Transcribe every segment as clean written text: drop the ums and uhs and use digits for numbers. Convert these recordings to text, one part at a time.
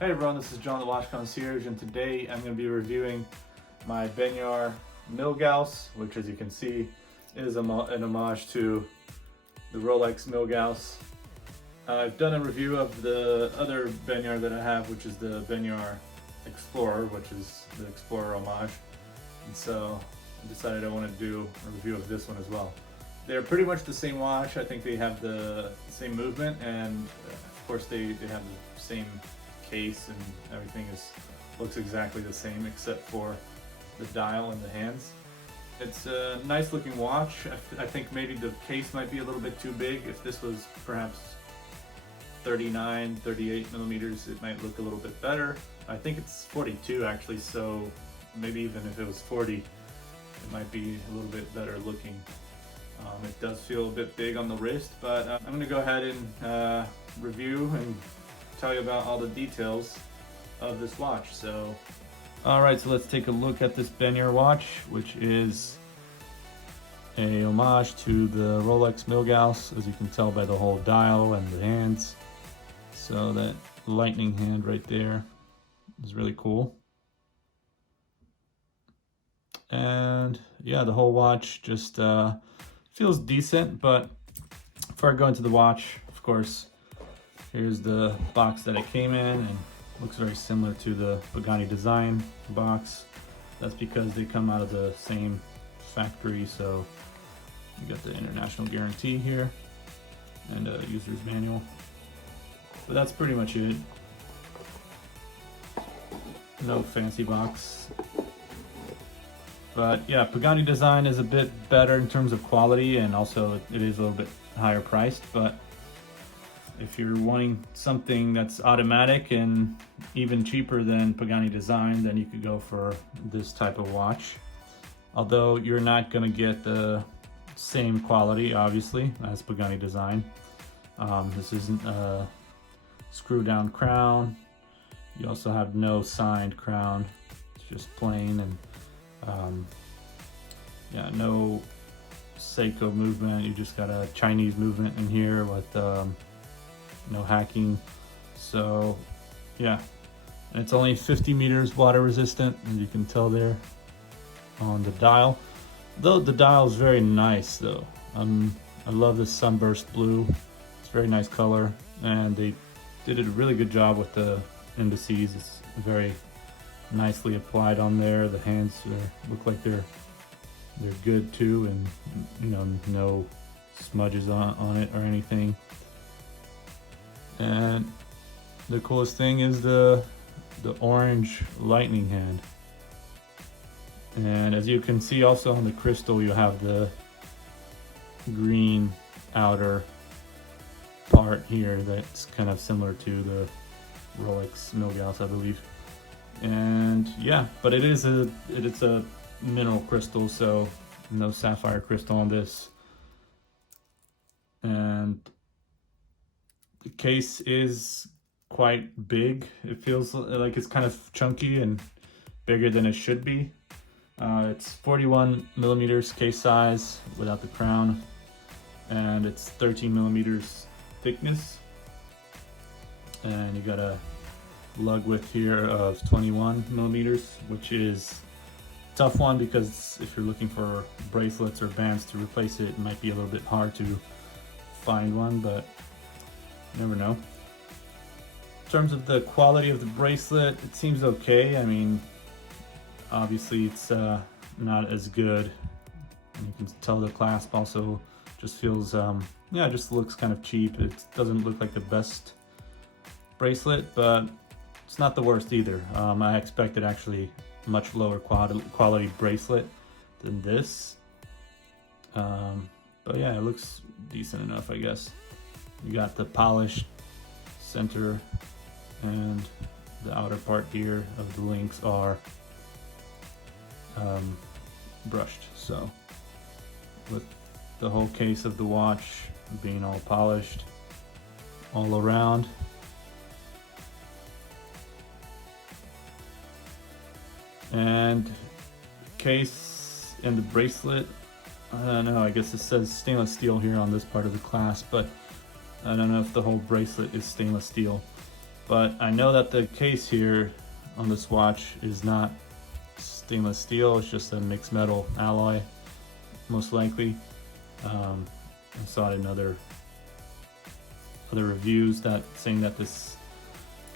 Hey everyone, this is John the Watch Concierge, and today I'm going to be reviewing my Benyar Milgauss, which as you can see is an homage to the Rolex Milgauss. I've done a review of the other Benyar that I have, which is the Benyar Explorer, which is the Explorer homage, and so I decided I want to do a review of this one as well. They're pretty much the same watch. I think they have the same movement, and of course they have the same case, and everything looks exactly the same except for the dial and the hands. It's a nice looking watch. I think maybe the case might be a little bit too big. If this was perhaps 39, 38 millimeters, it might look a little bit better. I think it's 42 actually, so maybe even if it was 40, it might be a little bit better looking. It does feel a bit big on the wrist, but I'm going to go ahead and review and tell you about all the details of this watch. So, alright, so let's take a look at this Benyar watch, which is a homage to the Rolex Milgauss, as you can tell by the whole dial and the hands. So that lightning hand right there is really cool. And yeah, the whole watch just feels decent, but before I go into the watch, of course, here's the box that it came in, and looks very similar to the Pagani design box. That's because they come out of the same factory, so you got the international guarantee here and a user's manual. But that's pretty much it. No fancy box. But yeah, Pagani design is a bit better in terms of quality, and also it is a little bit higher priced, but if you're wanting something that's automatic and even cheaper than Pagani design, then you could go for this type of watch. Although you're not going to get the same quality, obviously, as Pagani design. This isn't a screw down crown. You also have no signed crown. It's just plain, and yeah, no Seiko movement. You just got a Chinese movement in here with no hacking. So yeah, and it's only 50 meters water resistant, as you can tell there on the dial. Though the dial is very nice though. I love this sunburst blue. It's a very nice color, and they did a really good job with the indices. It's very nicely applied on there. The hands look like they're good too, and you know, no smudges on it or anything. And the coolest thing is the orange lightning hand. And as you can see also on the crystal, you have the green outer part here that's kind of similar to the Rolex Milgauss, I believe. And yeah, but it is a mineral crystal, so no sapphire crystal on this. And the case is quite big. It feels like it's kind of chunky and bigger than it should be. It's 41 millimeters case size without the crown, and it's 13 millimeters thickness. And you got a lug width here of 21 millimeters, which is a tough one because if you're looking for bracelets or bands to replace it, it might be a little bit hard to find one, but you never know. In terms of the quality of the bracelet, it seems okay. I mean, obviously it's not as good. And you can tell the clasp also just feels, yeah, just looks kind of cheap. It doesn't look like the best bracelet, but it's not the worst either. I expected actually much lower quality bracelet than this. But yeah, it looks decent enough, I guess. You got the polished center, and the outer part here of the links are brushed. So with the whole case of the watch being all polished all around, and case and the bracelet, I don't know, I guess it says stainless steel here on this part of the clasp, but I don't know if the whole bracelet is stainless steel. But I know that the case here on this watch is not stainless steel, it's just a mixed metal alloy, most likely. I saw it in other reviews that saying that this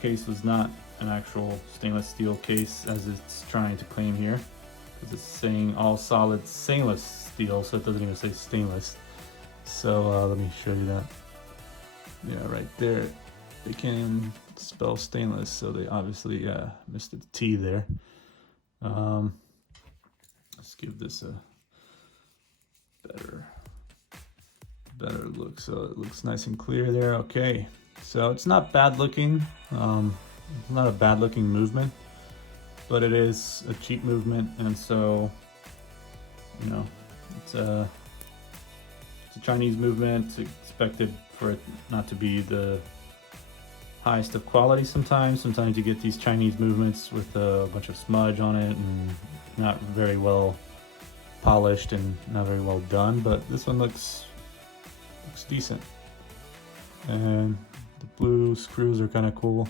case was not an actual stainless steel case as it's trying to claim here, because it's saying all solid stainless steel, so it doesn't even say stainless. So let me show you that. Yeah, right there. They can't even spell stainless, so they obviously missed the T there. Let's give this a better look, so it looks nice and clear there. Okay, so it's not bad looking. It's not a bad looking movement, but it is a cheap movement, and so, you know, it's a Chinese movement. It's expected for it not to be the highest of quality sometimes. Sometimes you get these Chinese movements with a bunch of smudge on it and not very well polished and not very well done, but this one looks decent. And the blue screws are kind of cool.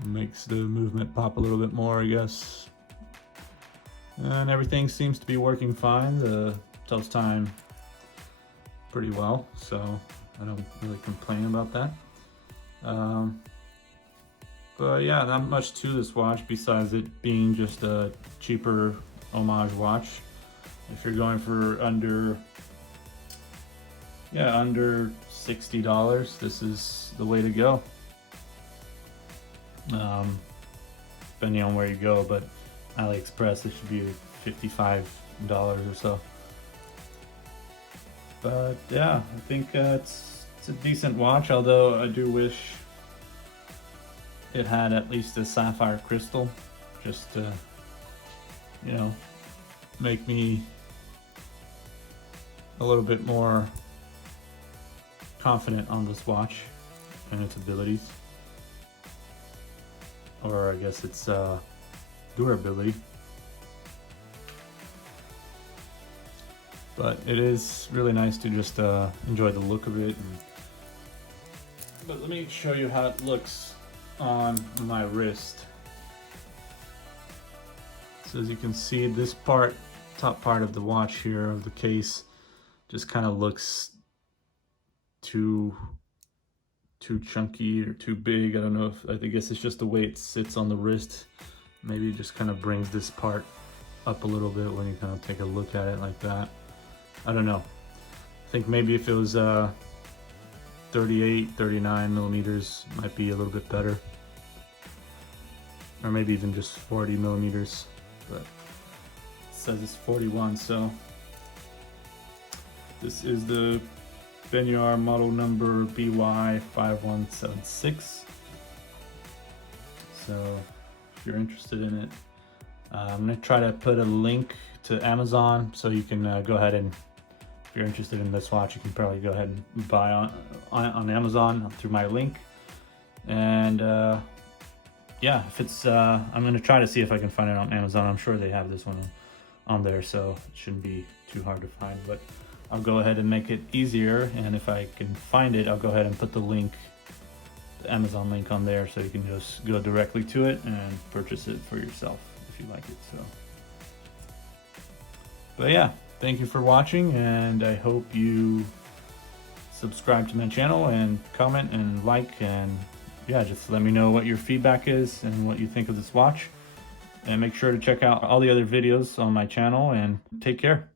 It makes the movement pop a little bit more, I guess. And everything seems to be working fine. The tells time pretty well, so I don't really complain about that. But yeah, not much to this watch besides it being just a cheaper Homage watch. If you're going for under $60, this is the way to go. Depending on where you go, but AliExpress it should be $55 or so. But yeah, I think it's a decent watch, although I do wish it had at least a sapphire crystal, just to, you know, make me a little bit more confident on this watch and its abilities, or I guess its durability. But it is really nice to just enjoy the look of it. But let me show you how it looks on my wrist. So as you can see, this part, top part of the watch here, of the case, just kind of looks too chunky or too big. I don't know if, I guess it's just the way it sits on the wrist. Maybe it just kind of brings this part up a little bit when you kind of take a look at it like that. I don't know. I think maybe if it was 38, 39 millimeters might be a little bit better. Or maybe even just 40 millimeters, but it says it's 41, so. This is the Benyar model number BY5176. So if you're interested in it, I'm gonna try to put a link to Amazon so you can go ahead and, if you're interested in this watch, you can probably go ahead and buy on Amazon through my link. And yeah, if it's, I'm gonna try to see if I can find it on Amazon. I'm sure they have this one on there, so it shouldn't be too hard to find, but I'll go ahead and make it easier. And if I can find it, I'll go ahead and put the link, the Amazon link on there, so you can just go directly to it and purchase it for yourself if you like it. So, but yeah, thank you for watching, and I hope you subscribe to my channel and comment and like, and yeah, just let me know what your feedback is and what you think of this watch. And make sure to check out all the other videos on my channel, and take care.